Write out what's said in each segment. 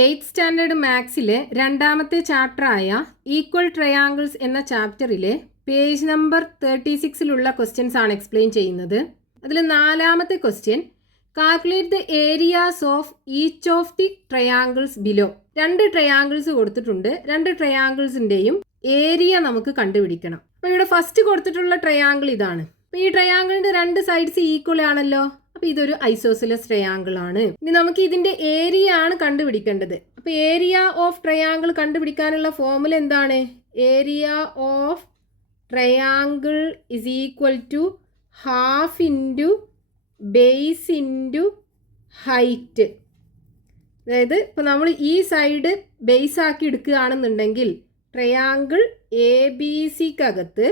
8th standard മാത്സിലെ രണ്ടാമത്തെ ചാപ്റ്ററായ equal triangles എന്ന ചാപ്റ്ററിലെ page number 36-ലുള്ള questions ആണ് എക്സ്പ്ലെയിൻ ചെയ്യുന്നത്. അതിൽ നാലാമത്തെ question, calculate the areas of each of the triangles below. രണ്ട് ട്രയാങ്കിൾസ് കൊടുത്തിട്ടുണ്ട്. രണ്ട് ട്രയാങ്കിൾസിൻ്റെയും ഏരിയ നമുക്ക് കണ്ടുപിടിക്കണം. അപ്പോൾ ഇവിടെ ഫസ്റ്റ് കൊടുത്തിട്ടുള്ള ട്രയാങ്കിൾ ഇതാണ്. അപ്പോൾ ഈ ട്രയാങ്കിളിൻ്റെ രണ്ട് സൈഡ്സ് ഈക്വൽ ആണല്ലോ. അപ്പോൾ ഇതൊരു ഐസോസിലസ് ട്രയാങ്കിൾ ആണ്. ഇനി നമുക്ക് ഇതിന്റെ ഏരിയ ആണ് കണ്ടുപിടിക്കേണ്ടത്. അപ്പോൾ ഏരിയ ഓഫ് ട്രയാങ്കിൾ കണ്ടുപിടിക്കാനുള്ള ഫോർമുല എന്താണ്? Area of triangle is equal to half into base into height. അതായത് ഇപ്പോൾ നമ്മൾ ഈ സൈഡ് ബേസ് ആക്കി എടുക്കുകയാണെന്നുണ്ടെങ്കിൽ ട്രയാങ്കിൾ എ ബി സിക്കകത്ത്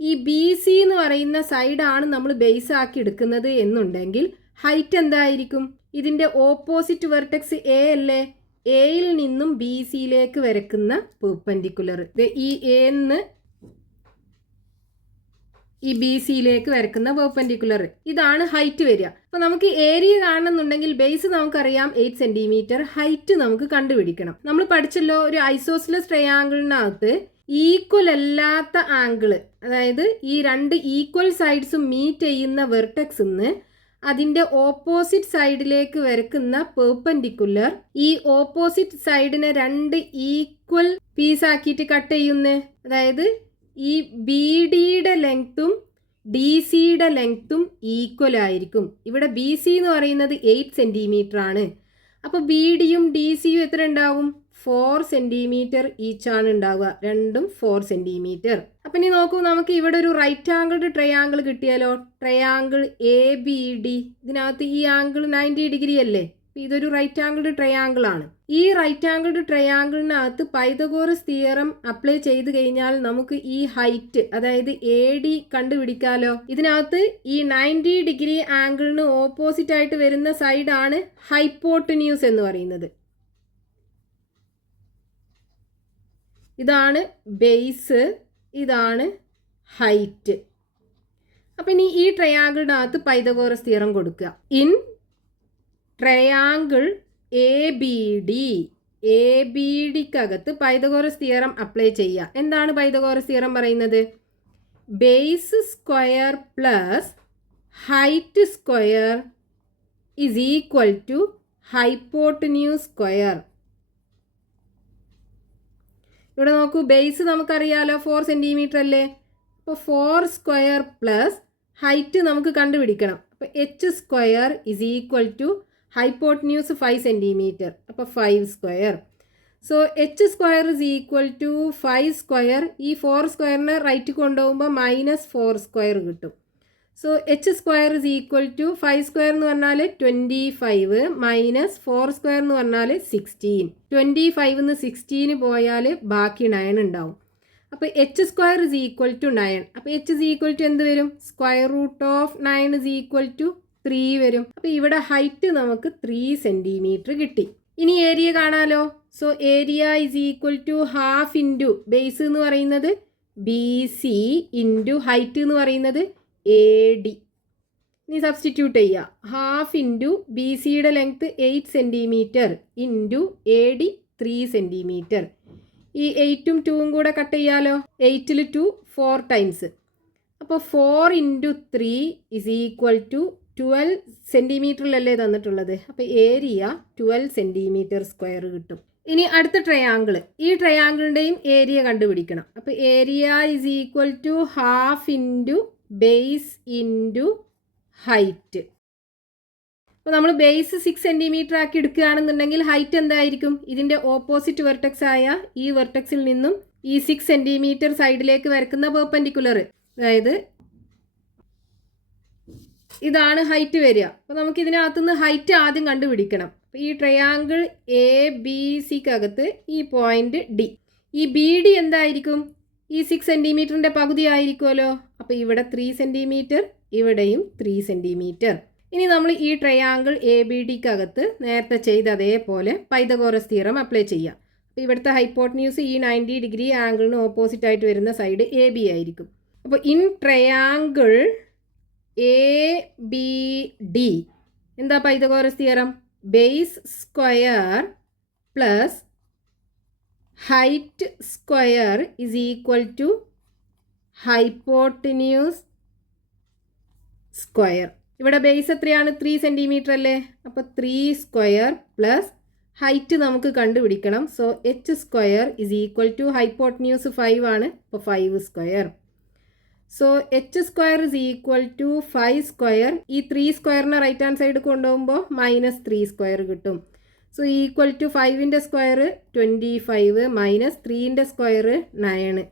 ഈ ബി സി എന്ന് പറയുന്ന സൈഡാണ് നമ്മൾ ബേസ് ആക്കി എടുക്കുന്നത് എന്നുണ്ടെങ്കിൽ ഹൈറ്റ് എന്തായിരിക്കും? ഇതിൻ്റെ ഓപ്പോസിറ്റ് വെർട്ടെക്സ് എ അല്ലേ? എയിൽ നിന്നും ബി സിയിലേക്ക് വരയ്ക്കുന്ന പെർപെൻഡിക്കുലർ, ഈ എന്ന് ഈ ബി സിയിലേക്ക് വരയ്ക്കുന്ന പെർപെൻഡിക്കുലർ, ഇതാണ് ഹൈറ്റ് വരിക. അപ്പോൾ നമുക്ക് ഏരിയ കാണണമെന്നുണ്ടെങ്കിൽ ബേസ് നമുക്കറിയാം 8 സെൻറ്റിമീറ്റർ, ഹൈറ്റ് നമുക്ക് കണ്ടുപിടിക്കണം. നമ്മൾ പഠിച്ചല്ലോ, ഒരു ഐസോസിലസ് ട്രയാങ്കിളിനകത്ത് ഈക്വൽ അല്ലാത്ത ആംഗിള്, അതായത് ഈ രണ്ട് ഈക്വൽ സൈഡ്സും മീറ്റ് ചെയ്യുന്ന വെർട്ടെക്സിന്ന് അതിൻ്റെ ഓപ്പോസിറ്റ് സൈഡിലേക്ക് വരയ്ക്കുന്ന പെർപെൻഡിക്കുലർ ഈ ഓപ്പോസിറ്റ് സൈഡിനെ രണ്ട് ഈക്വൽ പീസാക്കിയിട്ട് കട്ട് ചെയ്യുന്നു. അതായത് ഈ ബി ഡിയുടെ ലെങ്ത്തും ഡി സിയുടെ ലെങ്ത്തും ഈക്വൽ ആയിരിക്കും. ഇവിടെ ബി സി എന്ന് പറയുന്നത് 8 സെൻറ്റിമീറ്റർ ആണ്. അപ്പോൾ ബി ഡിയും ഡി സിയും എത്ര ഉണ്ടാവും? 4 സെൻറ്റിമീറ്റർ ഈച്ചാണ് ഉണ്ടാവുക. രണ്ടും 4 സെൻറ്റിമീറ്റർ. അപ്പം ഇനി നോക്കൂ, നമുക്ക് ഇവിടെ ഒരു റൈറ്റ് ആംഗിൾഡ് ട്രയാങ്കിൾ കിട്ടിയാലോ. ട്രയാങ്കിൾ എ ബി ഡി, ഇതിനകത്ത് ഈ ആംഗിൾ 90 ഡിഗ്രി അല്ലേ? ഇതൊരു റൈറ്റ് ആംഗിൾഡ് ട്രയാങ്കിൾ ആണ്. ഈ റൈറ്റ് ആംഗിൾഡ് ട്രയാങ്കിളിനകത്ത് പൈതഗോറസ് തിയറം അപ്ലൈ ചെയ്ത് കഴിഞ്ഞാൽ നമുക്ക് ഈ ഹൈറ്റ്, അതായത് എ ഡി കണ്ടുപിടിക്കാലോ. ഇതിനകത്ത് ഈ 90 ഡിഗ്രി ആംഗിളിന് ഓപ്പോസിറ്റ് ആയിട്ട് വരുന്ന സൈഡാണ് ഹൈപ്പോട്ടന്യൂസ് എന്ന് പറയുന്നത്. ഇതാണ് ബേസ്, ഇതാണ് ഹൈറ്റ്. അപ്പം ഇനി ഈ ട്രയാങ്കിളിനകത്ത് പൈതഗോറസ് തിയറം കൊടുക്കുക. In triangle A B D, A B ഡിക്കകത്ത് പൈതഗോറസ് തിയറം അപ്ലൈ ചെയ്യുക. എന്താണ് പൈതഗോറസ് തിയറം പറയുന്നത്? Base square plus height square is equal to hypotenuse square. ഇവിടെ നോക്കൂ, ബേസ് നമുക്കറിയാലോ 4 സെൻറ്റിമീറ്റർ അല്ലേ? അപ്പോൾ 4 സ്ക്വയർ പ്ലസ് ഹൈറ്റ് നമുക്ക് കണ്ടുപിടിക്കണം. അപ്പോൾ H square is equal to hypotenuse 5 centimetre. അപ്പോൾ 5 square. So H square is equal to 5 square. ഈ 4 സ്ക്വയറിനെ റൈറ്റ് കൊണ്ടുപോകുമ്പോൾ -4 സ്ക്വയർ കിട്ടും. So H square is equal to 5 square എന്ന് പറഞ്ഞാൽ 25 -4 സ്ക്വയർ എന്ന് പറഞ്ഞാൽ 16. 25 16 പോയാൽ ബാക്കി 9 ഉണ്ടാവും. അപ്പോൾ H square is equal to 9. അപ്പോൾ എച്ച് ഇസ് ഈക്വൽ ടു എന്ത് വരും? Square root of 9 is equal to 3 വരും. അപ്പോൾ ഇവിടെ ഹൈറ്റ് നമുക്ക് 3 സെൻറ്റിമീറ്റർ കിട്ടി. ഇനി ഏരിയ കാണാലോ. So area is equal to half into base എന്ന് പറയുന്നത് ബി സി ഇൻറ്റു ഹൈറ്റ് എന്ന് പറയുന്നത് എ ഡി. ഇനി സബ്സ്റ്റിറ്റ്യൂട്ട് ചെയ്യുക. ഹാഫ് ഇൻറ്റു ബി സിയുടെ length 8 centimetre into A D 3 centimetre. ഈ 8ഉം 2ഉം കൂടെ കട്ട് ചെയ്യാലോ. 8ൽ 2 4 ടൈംസ്. അപ്പോൾ 4 ഇൻറ്റു 3 ഇസ് ഈക്വൽ ടു 12 സെൻറ്റിമീറ്ററിലല്ലേ തന്നിട്ടുള്ളത്. അപ്പോൾ ഏരിയ 12 സെൻറ്റിമീറ്റർ സ്ക്വയർ കിട്ടും. ഇനി അടുത്ത ട്രയാങ്കിൾ, ഈ ട്രയാങ്കിളിൻ്റെയും ഏരിയ കണ്ടുപിടിക്കണം. അപ്പോൾ area is equal to half into base into height. അപ്പോൾ നമ്മൾ ബേസ് 6 സെൻറ്റിമീറ്റർ ആക്കി എടുക്കുകയാണെന്നുണ്ടെങ്കിൽ ഹൈറ്റ് എന്തായിരിക്കും? ഇതിൻ്റെ ഓപ്പോസിറ്റ് വെർട്ടെക്സ് ആയ ഈ വെർട്ടെക്സിൽ നിന്നും ഈ 6 സെൻറ്റിമീറ്റർ സൈഡിലേക്ക് വരയ്ക്കുന്ന പെർപെൻഡിക്കുലർ, അതായത് ഇതാണ് ഹൈറ്റ് വരിക. അപ്പോൾ നമുക്ക് ഇതിനകത്തുനിന്ന് ഹൈറ്റ് ആദ്യം കണ്ടുപിടിക്കണം. അപ്പോൾ ഈ ട്രയാങ്കിൾ എ ബി സിക്കകത്ത് ഈ പോയിന്റ് ഡി, ഈ ബി ഡി എന്തായിരിക്കും? ഈ 6 സെൻറ്റിമീറ്ററിൻ്റെ പകുതി ആയിരിക്കുമല്ലോ. അപ്പോൾ ഇവിടെ 3 സെൻറ്റിമീറ്റർ, ഇവിടെയും 3 സെൻറ്റിമീറ്റർ. ഇനി നമ്മൾ ഈ ട്രയാങ്കിൾ എ ബി ഡിക്കകത്ത് നേരത്തെ ചെയ്ത അതേപോലെ പൈതഗോറസ് തിയറം അപ്ലൈ ചെയ്യാം. അപ്പോൾ ഇവിടുത്തെ ഹൈപ്പോട്ടന്യൂസ് ഈ 90 ഡിഗ്രി ആംഗിളിന് ഓപ്പോസിറ്റ് ആയിട്ട് വരുന്ന സൈഡ് എ ബി ആയിരിക്കും. അപ്പോൾ in triangle A B D എന്താ Pythagoras theorem? Base square plus height square is equal to hypotenuse square. ഇവിടെ ബേസ് എത്രയാണ്? 3 സെൻറ്റിമീറ്റർ അല്ലേ? അപ്പോൾ 3 സ്ക്വയർ പ്ലസ് ഹൈറ്റ് നമുക്ക് കണ്ടുപിടിക്കണം. So H square is equal to hypotenuse 5 ആണ്. അപ്പോൾ 5 square. So H square is equal to 5 square. ഈ 3 സ്ക്വയറിനെ right hand side കൊണ്ടുപോകുമ്പോൾ -3 സ്ക്വയർ കിട്ടും. സോ ഈക്വൽ ടു 5ൻ്റെ സ്ക്വയർ 25 മൈനസ് 3ൻ്റെ square 9.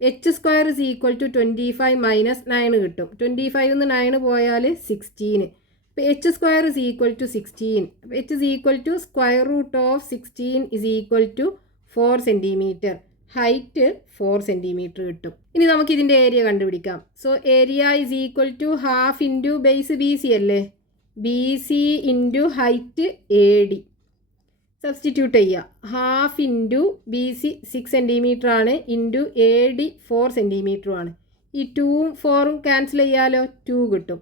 H square is equal to 25 minus 9 കിട്ടും. 25 9 പോയാൽ 16. അപ്പോൾ H square is equal to 16. അപ്പോൾ H is equal to square root of 16 is equal to 4 centimetre. Height 4 centimetre കിട്ടും. ഇനി നമുക്ക് ഇതിൻ്റെ ഏരിയ കണ്ടുപിടിക്കാം. So area is equal to half into base B C അല്ലേ? B C into height A D. Substitute ചെയ്യുക. Half into B C 6 centimetre ആണ്, into A D 4 സെൻറ്റിമീറ്ററും ആണ്. ഈ 2ഉം 4ഉം ക്യാൻസൽ ചെയ്യാലോ, 2 കിട്ടും.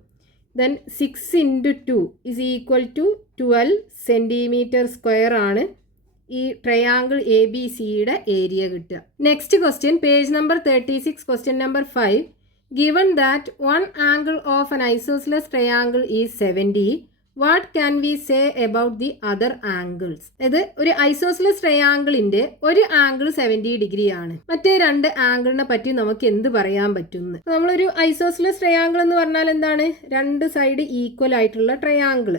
Then 6 into 2 is equal to 12 centimetre square ആണ് ഈ ട്രയാങ്കിൾ എ ബി സിയുടെ ഏരിയ കിട്ടുക. Next question, page number 36, question number 5. Given that one angle of an isosceles triangle is 70, what can we say about the other angles? അതായത് ഒരു isosceles ട്രയാങ്കിളിന്റെ ഒരു angle 70 degree ആണ്. മറ്റേ 2 ആംഗിളിനെ പറ്റി നമുക്ക് എന്ത് പറയാൻ പറ്റും? നമ്മളൊരു ഐസോസിലസ് ട്രയാങ്കിൾ എന്ന് പറഞ്ഞാൽ എന്താണ്? 2 സൈഡ് ഈക്വൽ ആയിട്ടുള്ള ട്രയാങ്കിൾ.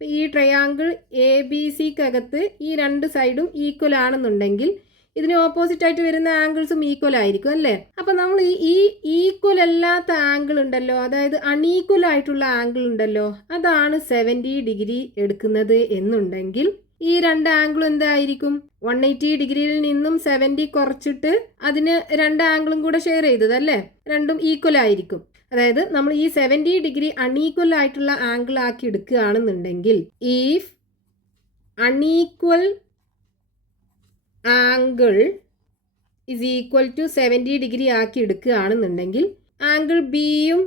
ഈ ട്രയാങ്കിൾ എ ബി സിക്കകത്ത് ഈ 2 സൈഡും ഈക്വൽ ആണെന്നുണ്ടെങ്കിൽ ഇതിന് ഓപ്പോസിറ്റ് ആയിട്ട് വരുന്ന ആംഗിൾസും ഈക്വൽ ആയിരിക്കും അല്ലേ? അപ്പം നമ്മൾ ഈ ഈക്വൽ അല്ലാത്ത ആംഗിൾ ഉണ്ടല്ലോ, അതായത് അൺഈക്വൽ ആയിട്ടുള്ള ആംഗിൾ ഉണ്ടല്ലോ, അതാണ് 70 ഡിഗ്രി എടുക്കുന്നത് എന്നുണ്ടെങ്കിൽ ഈ 2 ആംഗിൾ എന്തായിരിക്കും? 180 ഡിഗ്രിയിൽ നിന്നും 70 കുറച്ചിട്ട് അതിന് 2 ആംഗിളും കൂടെ ഷെയർ ചെയ്തത് അല്ലേ? രണ്ടും ഈക്വൽ ആയിരിക്കും. അതായത് നമ്മൾ ഈ 70 ഡിഗ്രി അൺഈക്വൽ ആയിട്ടുള്ള ആംഗിൾ ആക്കി എടുക്കുകയാണെന്നുണ്ടെങ്കിൽ, if unequal angle is equal to 70 degree ആക്കി എടുക്കുകയാണെന്നുണ്ടെങ്കിൽ ആംഗിൾ ബിയും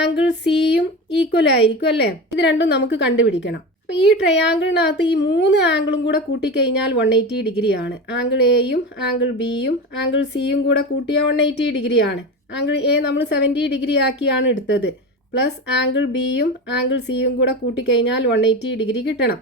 ആംഗിൾ സിയും ഈക്വൽ ആയിരിക്കും അല്ലേ? ഇത് രണ്ടും നമുക്ക് കണ്ടുപിടിക്കണം. അപ്പോൾ ഈ ട്രയാങ്കിളിനകത്ത് ഈ 3 ആംഗിളും കൂടെ കൂട്ടിക്കഴിഞ്ഞാൽ 180 ഡിഗ്രിയാണ്. ആംഗിൾ എയും ആംഗിൾ ബിയും ആംഗിൾ സിയും കൂടെ കൂട്ടിയാൽ 180 ഡിഗ്രിയാണ്. ആംഗിൾ എ നമ്മൾ 70 ഡിഗ്രി ആക്കിയാണ് എടുത്തത്. പ്ലസ് ആംഗിൾ ബിയും ആംഗിൾ സിയും കൂടെ കൂട്ടിക്കഴിഞ്ഞാൽ 180 ഡിഗ്രി കിട്ടണം.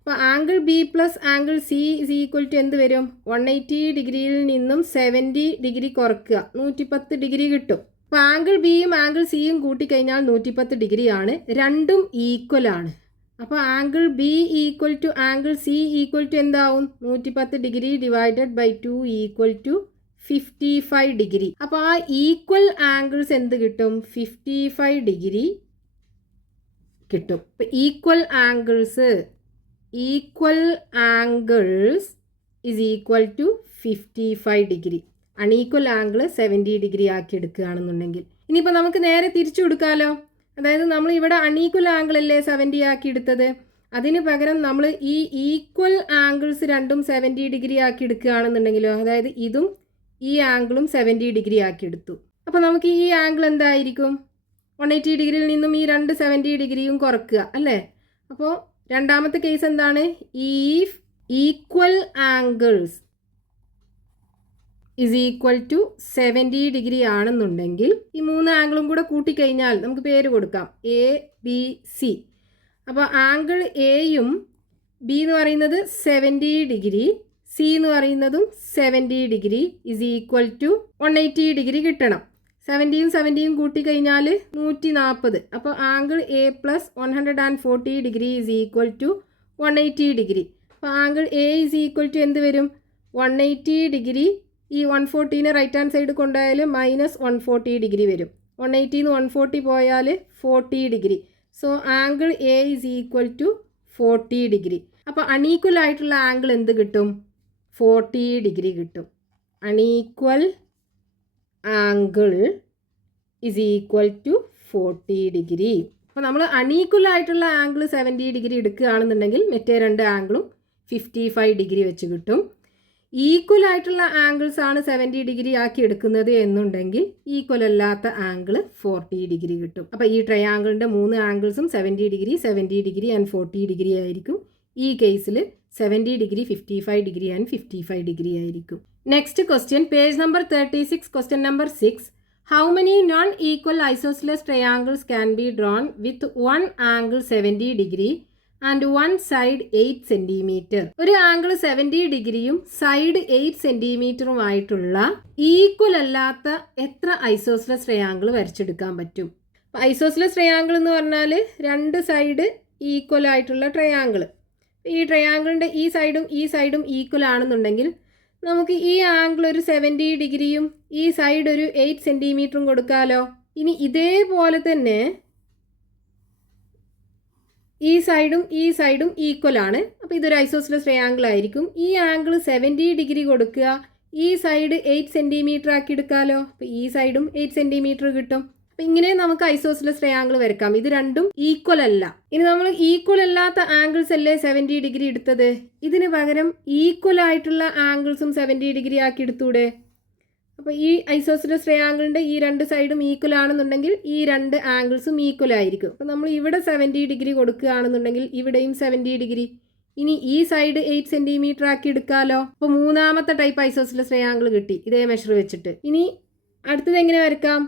അപ്പോൾ angle B plus angle C is equal to എന്ത് വരും? 180 ഡിഗ്രിയിൽ നിന്നും 70 ഡിഗ്രി കുറക്കുക, 110 ഡിഗ്രി കിട്ടും. അപ്പോൾ ആംഗിൾ ബിയും ആംഗിൾ സിയും കൂട്ടിക്കഴിഞ്ഞാൽ 110 ഡിഗ്രിയാണ്. രണ്ടും ഈക്വൽ ആണ്. അപ്പോൾ angle B equal to angle C equal to എന്താവും? 110 degree divided by 2 equal to 55 degree. അപ്പോൾ ആ ഈക്വൽ ആംഗിൾസ് എന്ത് കിട്ടും? 55 ഡിഗ്രി കിട്ടും. അപ്പോൾ equal angles is equal to 55 degree. Unequal angle 70 degree ആക്കി എടുക്കുകയാണെന്നുണ്ടെങ്കിൽ, ഇനിയിപ്പോൾ നമുക്ക് നേരെ തിരിച്ചു കൊടുക്കാമല്ലോ. അതായത് നമ്മൾ ഇവിടെ അൺഈക്വൽ ആംഗിൾ അല്ലേ 70 ആക്കി എടുത്തത്, അതിന് പകരം നമ്മൾ ഈ ഈക്വൽ ആംഗിൾസ് രണ്ടും 70 ഡിഗ്രി ആക്കി എടുക്കുകയാണെന്നുണ്ടെങ്കിലോ, അതായത് ഇതും ഈ ആംഗിളും 70 ഡിഗ്രി ആക്കി എടുത്തു. അപ്പോൾ നമുക്ക് ഈ ആംഗിൾ എന്തായിരിക്കും? 180 ഡിഗ്രിയിൽ നിന്നും ഈ 2 70 ഡിഗ്രിയും കുറക്കുക അല്ലേ? അപ്പോൾ രണ്ടാമത്തെ കേസ് എന്താണ്? If equal angles is equal to 70 degree ആണെന്നുണ്ടെങ്കിൽ ഈ 3 ആംഗിളും കൂടെ കൂട്ടിക്കഴിഞ്ഞാൽ നമുക്ക് പേര് കൊടുക്കാം എ ബി സി. അപ്പോൾ ആംഗിൾ എയും ബി എന്ന് പറയുന്നത് 70 ഡിഗ്രി, സി എന്ന് പറയുന്നതും 70 degree is equal to 180 degree കിട്ടണം. 70യും 70യും കൂട്ടിക്കഴിഞ്ഞാൽ 140. അപ്പോൾ angle A plus 140 degree is equal to 180 degree. അപ്പോൾ angle A is equal to എന്ത് വരും? 180 ഡിഗ്രി. ഈ 140നെ റൈറ്റ് ഹാൻഡ് സൈഡ് കൊണ്ടുപോയാൽ -140 ഡിഗ്രി വരും. 180 140 പോയാൽ 40 degree. So angle A is equal to 40 degree. അപ്പോൾ അൺഈക്വൽ ആയിട്ടുള്ള ആംഗിൾ എന്ത് കിട്ടും? 40 ഡിഗ്രി കിട്ടും. Unequal angle is equal to 40 degree. അപ്പോൾ നമ്മൾ അൺഈക്വൽ ആയിട്ടുള്ള ആംഗിൾ 70 ഡിഗ്രി എടുക്കുകയാണെന്നുണ്ടെങ്കിൽ മറ്റേ 2 ആംഗിളും 55 ഡിഗ്രി വെച്ച് കിട്ടും. ഈക്വൽ ആയിട്ടുള്ള ആംഗിൾസ് ആണ് 70 ഡിഗ്രി ആക്കി എടുക്കുന്നത് എന്നുണ്ടെങ്കിൽ ഈക്വൽ അല്ലാത്ത ആംഗിൾ 40 ഡിഗ്രി കിട്ടും. അപ്പോൾ ഈ ട്രയാങ്കിളിൻ്റെ 3 ആംഗിൾസും 70 ഡിഗ്രി, 70 ഡിഗ്രി ആൻഡ് 40 ഡിഗ്രി ആയിരിക്കും. ഈ കേസിൽ 70 ഡിഗ്രി 55 ഡിഗ്രി ആൻഡ് 55 ഡിഗ്രി ആയിരിക്കും. Next question, page number 36, question number 6. How many non equal isosceles triangles can be drone with one angle 70 degree and one side 8 centimetre? ഒരു angle 70 ഡിഗ്രിയും side 8 സെൻറ്റിമീറ്ററുമായിട്ടുള്ള equal അല്ലാത്ത എത്ര isosceles triangle വരച്ചെടുക്കാൻ പറ്റും? Isosceles triangle എന്ന് പറഞ്ഞാൽ രണ്ട് side equal ആയിട്ടുള്ള triangle. ഈ ട്രയാങ്കിളിൻ്റെ ഈ സൈഡും ഈക്വൽ ആണെന്നുണ്ടെങ്കിൽ നമുക്ക് ഈ ആംഗിൾ ഒരു 70 ഡിഗ്രിയും ഈ സൈഡ് ഒരു 8 സെൻറ്റിമീറ്ററും കൊടുക്കാമല്ലോ. ഇനി ഇതേപോലെ തന്നെ ഈ സൈഡും ഈക്വൽ ആണ്. അപ്പോൾ ഇതൊരു ഐസോസിലസ് ട്രയാങ്കിൾ ആയിരിക്കും. ഈ ആംഗിൾ 70 ഡിഗ്രി കൊടുക്കുക, ഈ സൈഡ് 8 സെൻറ്റിമീറ്റർ ആക്കി എടുക്കാമല്ലോ. അപ്പോൾ ഈ സൈഡും 8 സെൻറ്റിമീറ്റർ കിട്ടും. അപ്പം ഇങ്ങനെ നമുക്ക് ഐസോസിലസ് ട്രയാങ്കിൾ വരക്കാം. ഇത് രണ്ടും ഈക്വൽ അല്ല. ഇനി നമ്മൾ ഈക്വൽ അല്ലാത്ത ആംഗിൾസ് അല്ലേ 70 ഡിഗ്രി എടുത്തത്, ഇതിന് പകരം ഈക്വൽ ആയിട്ടുള്ള ആംഗിൾസും 70 ഡിഗ്രി ആക്കി എടുത്തൂടെ? അപ്പോൾ ഈ ഐസോസിലസ് ട്രയാങ്കിളിൻ്റെ ഈ രണ്ട് സൈഡും ഈക്വൽ ആണെന്നുണ്ടെങ്കിൽ ഈ രണ്ട് ആംഗിൾസും ഈക്വൽ ആയിരിക്കും. അപ്പോൾ നമ്മൾ ഇവിടെ 70 ഡിഗ്രി കൊടുക്കുകയാണെന്നുണ്ടെങ്കിൽ ഇവിടെയും 70 ഡിഗ്രി. ഇനി ഈ സൈഡ് 8 സെൻറ്റിമീറ്റർ ആക്കി എടുക്കാമല്ലോ. അപ്പോൾ മൂന്നാമത്തെ ടൈപ്പ് ഐസോസിലസ് ട്രയാങ്കിൾ കിട്ടി ഇതേ മെഷർ വെച്ചിട്ട്. ഇനി അടുത്തത് എങ്ങനെ വരക്കാം?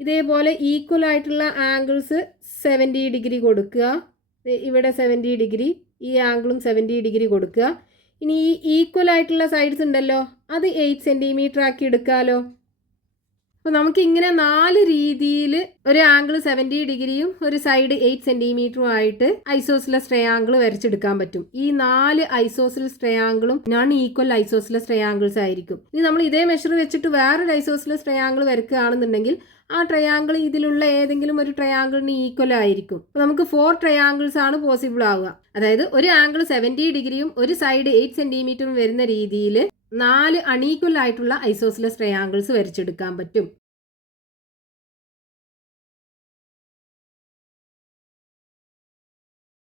ഇതേപോലെ ഈക്വൽ ആയിട്ടുള്ള ആംഗിൾസ് 70 ഡിഗ്രി കൊടുക്കുക, ഇവിടെ 70 ഡിഗ്രി, ഈ ആംഗിളും 70 ഡിഗ്രി കൊടുക്കുക. ഇനി ഈ ഈക്വൽ ആയിട്ടുള്ള സൈഡ്സ് ഉണ്ടല്ലോ, അത് 8 സെൻറ്റിമീറ്റർ ആക്കി എടുക്കാമല്ലോ. അപ്പോൾ നമുക്ക് ഇങ്ങനെ 4 രീതിയിൽ ഒരു ആംഗിൾ 70 ഡിഗ്രിയും ഒരു സൈഡ് 8 സെൻറ്റിമീറ്ററും ആയിട്ട് ഐസോസിലസ് ട്രയാങ്കിൾ വരച്ചെടുക്കാൻ പറ്റും. ഈ 4 ഐസോസിലസ് ട്രയാങ്കിളും നോൺ ഈക്വൽ ഐസോസിലസ് ട്രയാങ്കിൾസ് ആയിരിക്കും. ഇനി നമ്മൾ ഇതേ മെഷർ വെച്ചിട്ട് വേറൊരു ഐസോസിലസ് ട്രയാങ്കിൾ വരയ്ക്കുകയാണെന്നുണ്ടെങ്കിൽ ആ ട്രയാങ്കിൾ ഇതിലുള്ള ഏതെങ്കിലും ഒരു ട്രയാങ്കിളിന് ഈക്വൽ ആയിരിക്കും. അപ്പോൾ നമുക്ക് 4 ട്രയാങ്കിൾസ് ആണ് പോസിബിൾ ആവുക. അതായത് ഒരു ആംഗിൾ 70 ഡിഗ്രിയും ഒരു സൈഡ് 8 സെൻറ്റിമീറ്ററും വരുന്ന രീതിയിൽ 4 അൺഈക്വൽ ആയിട്ടുള്ള ഐസോസിലസ് ട്രയാങ്കിൾസ് വരച്ചെടുക്കാൻ പറ്റും.